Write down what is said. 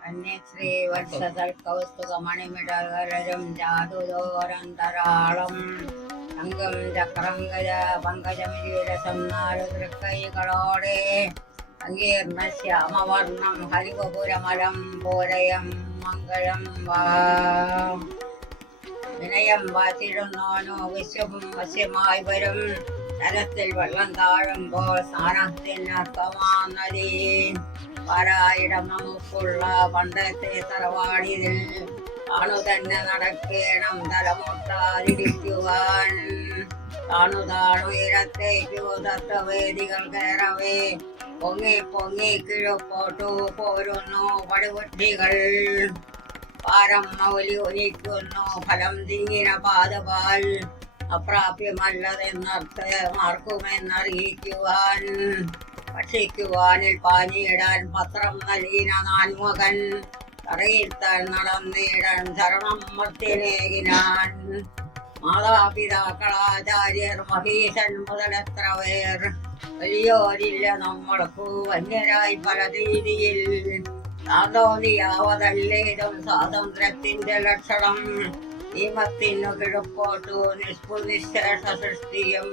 കന്യശ്രീ വത്സകൗസ്തുകമണിമിടകരം ജാതുദോരന്തരാളം അംഗം ചക്രങ്കജ പങ്കജമിരസം 4 തൃക്കൈകളോടെ സങ്കീർണ ശ്യാമവർണം ഹരിവപുരമലം പോരയം മംഗളം വാ വിനയം വാച്ചിടുന്നോനോ വിശ്വവും വശ്യമായി വരും തലത്തിൽ വെള്ളം താഴുമ്പോൾ സ്ഥാനത്തിനർത്ഥമാനദി പാരായിടം നമുക്കുള്ള പണ്ടത്തെ തറവാടിതിൽ താണു തന്നെ നടക്കേണം തലമുട്ടാതിരിക്കുവാൻ താണുയരത്തേക്കു തത്വവേദികൾ കയറവേ പൊങ്ങി പൊങ്ങി കിഴപ്പോട്ടു പോരുന്നു പടുകുട്ടികൾ പാരം മൗലി ഒലിക്കുന്നു ഫലം തിങ്ങിന പാതപാൽ അപ്രാപ്യമല്ലതെന്നർത്ഥമാർക്കുമെന്നറിയിക്കുവാൻ ഭക്ഷിക്കുവാനിൽ പാഞ്ഞിടാൻ പത്രം നൽകിന നാൻമുഖൻ തറയിൽ നടന്നിടാൻ ശരണം മർത്തിനേകിനാൻ മാതാപിതാക്കളാചാര്യർ മഹീശൻ മുതലെത്ര പേർ വലിയോരില്ല നമ്മൾക്കു വന്യരായി പല രീതിയിൽ സാധോതിയാവതല്ലേതും സ്വാതന്ത്ര്യത്തിന്റെ ലക്ഷണം നിയമത്തിനു കിഴപ്പോട്ടു നിഷ്പുനിശേഷ സൃഷ്ടിയും